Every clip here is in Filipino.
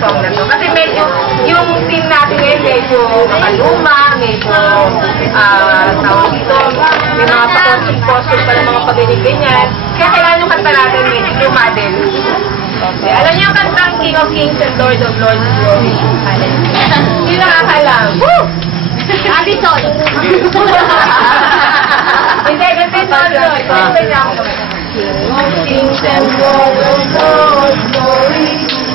song na to. Kasi medyo, yung team natin ngayon medyo makaluma, medyo, tawag dito, may mga pa-costume pa ng mga pagaling-ganyan. Kaya kailangan yung kanta natin medyo luma din. Okay. Alam niyo yung kantang King of Kings and Lord of Lords Glory. Yun nakakalam. Woo! Ate Sol. Hindi, ganti Sol. Ganti niya ako. King of Kings and Lord of Lords Glory.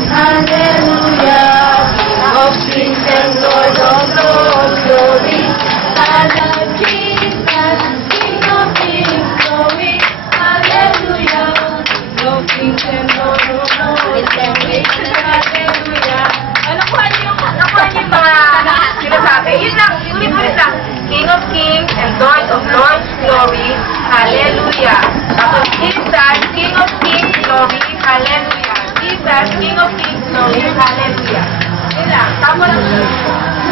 Hallelujah. King of Kings and Lord of Lords Glory. Hallelujah. King of Kings Glory. Hallelujah. King of Kings and Lord of Lords Glory. Hallelujah. Nakuha niyo yung mga sinasabi. Yun lang, ulit-ulit lang. King of Kings and Lord of Lords Glory. Hallelujah. Tapos Jesus, King of Kings Glory. Hallelujah. Jesus, King of Kings Glory. Hallelujah. Yun lang. Tama lang.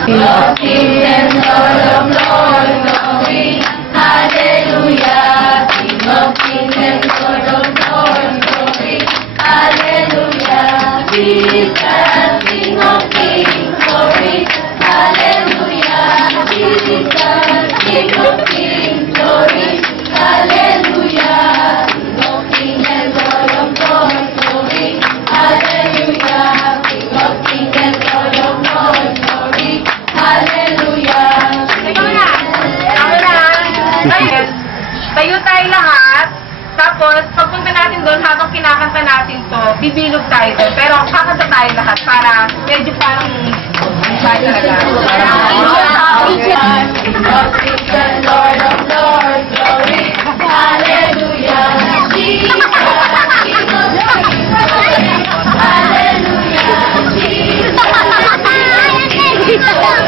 King of Kings and Lord of Lords Glory. Hallelujah. King of Kings and Lord of Lords Glory. Hallelujah. Jesus, King of Kings Glory. Hallelujah. Jesus, King of Kings Glory. Hallelujah. King of Kings and Lord of Lords Glory. Hallelujah. King of Kings and Lord of Lords Glory. Hallelujah. Tayo tayo lahat. Tapos, pagpunta natin doon, habang kinakanta natin to, bibilog tayo doon. Pero kakanta tayo lahat para medyo parang tayo talaga. Lord of Lords, glory, hallelujah. Jesus, King of Kings, glory, hallelujah. Jesus, King of Kings,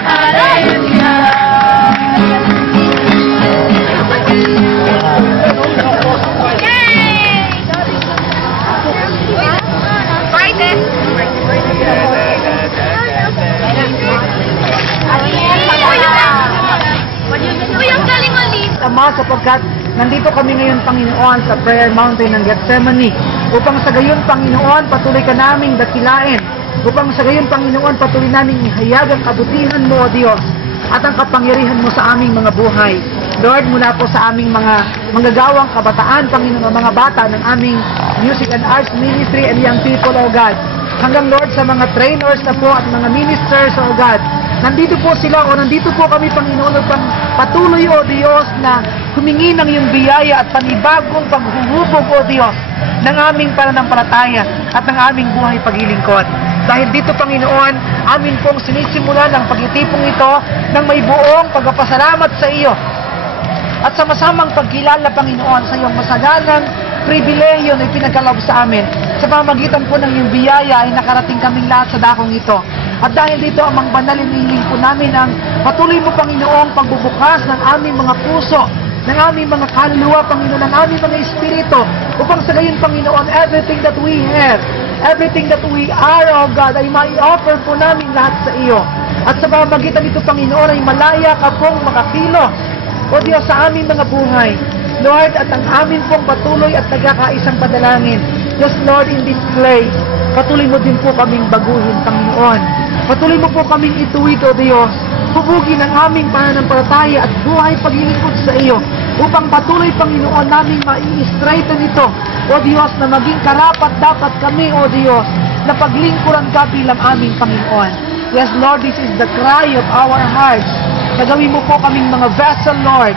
hallelujah. Ama, sapagkat nandito kami ngayon, Panginoon, sa Prayer Mountain ng Gethsemane, upang sa gayon, Panginoon, patuloy ka naming dakilain, upang sa gayon, Panginoon, patuloy naming ihayag ang kabutihan mo, O Diyos, at ang kapangyarihan mo sa aming mga buhay. Lord, mula po sa aming mga manggagawang kabataan, Panginoon, mga bata ng aming Music and Arts Ministry and Young People, O God, hanggang Lord sa mga trainers na po at mga ministers, O God, nandito po sila o nandito po kami, Panginoon, upang patuloy, O Diyos, na humingi ng iyong biyaya at panibagong paghuhubog, O Diyos, ng aming pananampalataya at ng aming buhay paglilingkod. Dahil dito, Panginoon, amin pong sinisimulan ang pagtitipong ito ng may buong pagpapasalamat sa iyo at sa masamang pagkilala, Panginoon, sa iyong masaganang pribilehiyo na ipinagkaloob sa amin. Sa pamamagitan po ng iyong biyaya ay nakarating kaming lahat sa dakong ito. At dahil dito, amang banal, inihiling po namin ang patuloy mo, Panginoong, pagbubukas ng aming mga puso, ng aming mga kaluluwa, Panginoon, ng aming mga espiritu, upang sa gayon, Panginoon, everything that we have, everything that we are, O God, ay mai-offer po namin lahat sa iyo. At sa pamamagitan nito, Panginoon, ay malaya ka pong makakilo, O Diyos, sa aming mga buhay. Lord, at ang amin pong patuloy at nagkakaisang padalangin. Yes, Lord, in this place, patuloy mo din po kaming baguhin, Panginoon. Patuloy mo po kaming ituwid, O Diyos. Hubugin ang aming pananampalataya at buhay paglilingkod sa iyo, upang patuloy, Panginoon, namin mai-straighten ito, O Diyos, na maging karapat dapat kami, O Diyos, na paglingkuran ka bilang aming Panginoon. Yes, Lord, this is the cry of our hearts. Nagawin mo po kaming mga vessel, Lord,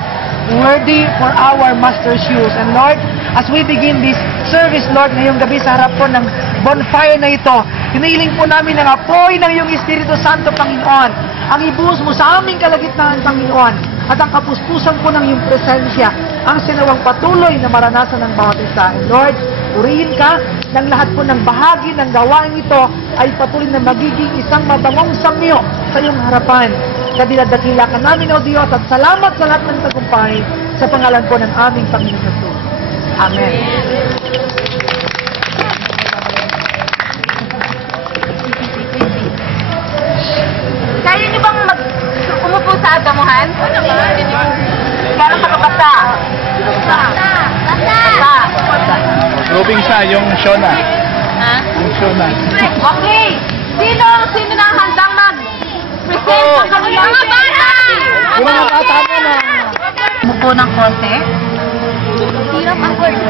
worthy for our Master's use. And Lord, as we begin this service, Lord, ngayong gabi sa harap po ng bonfire na ito, Hinihiling po namin ang apoy ng iyong Espiritu Santo, Panginoon, ang ibuhos mo sa aming kalagitnaan, Panginoon, at ang kapuspusan po ng iyong presensya, ang sinawang patuloy na maranasan ng bawat isa. And Lord, purihin ka ng lahat po ng bahagi ng gawain ito ay patuloy na magiging isang mabangong samyo sa iyong harapan. Kadila-dakila ka namin, O Diyos, at salamat sa lahat ng tagumpay sa pangalan po ng aming Panginoon Jesus. Amen. Kaya niyo bang umupo sa agamuhan? Kaya makabasa. Basa. Grouping siya, yung Shona. Ha? Yung Shona. Okay. Sino na handang mag-present ng kanilang mga bata? Yung mga bata mo na. Umupo ng konti. Hirap ang word.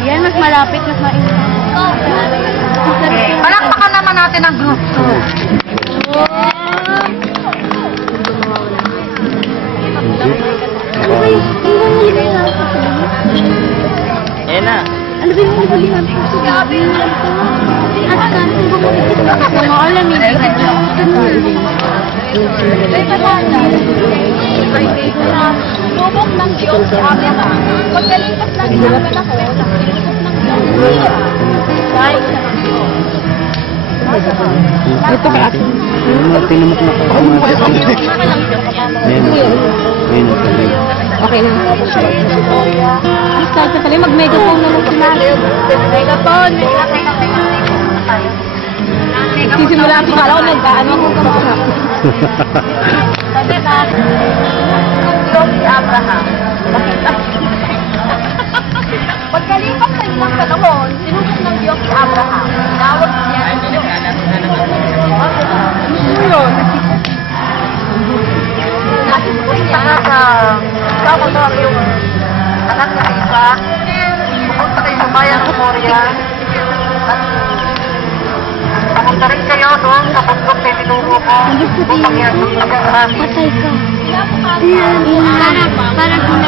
Yan, mas malapit, mas mainit. Okay. Palakpakan naman natin ang group 2. Ayan na. Ano ba yung huli natin? Gabi naman ito. At saan yung mga alamin? Ay, patanda. Lubok ng Diyos si Abraham. Pagkalipas ng isang panahon, nilubok ng Diyos. Dahil sa Diyos. Ito ka ate. Tinamok na ko. Okay lang. Start na pala, mag-megaphone na lang sila. Megaphone! Sisimula ako, kala ko nag-ano ko kamukha. Sabi na, Diyos si Abraham. Pagkalipas sa ilang panahon, sinubok ng Diyos si Abraham. Tinawag siya ng Diyos. Ano yun? Kasama yung anak na isa, pupunta kayo sa bayan ng Moria, at pupunta rin kayo doon sa bundok na tinuro ko, upang yan, Patay ka. Para kung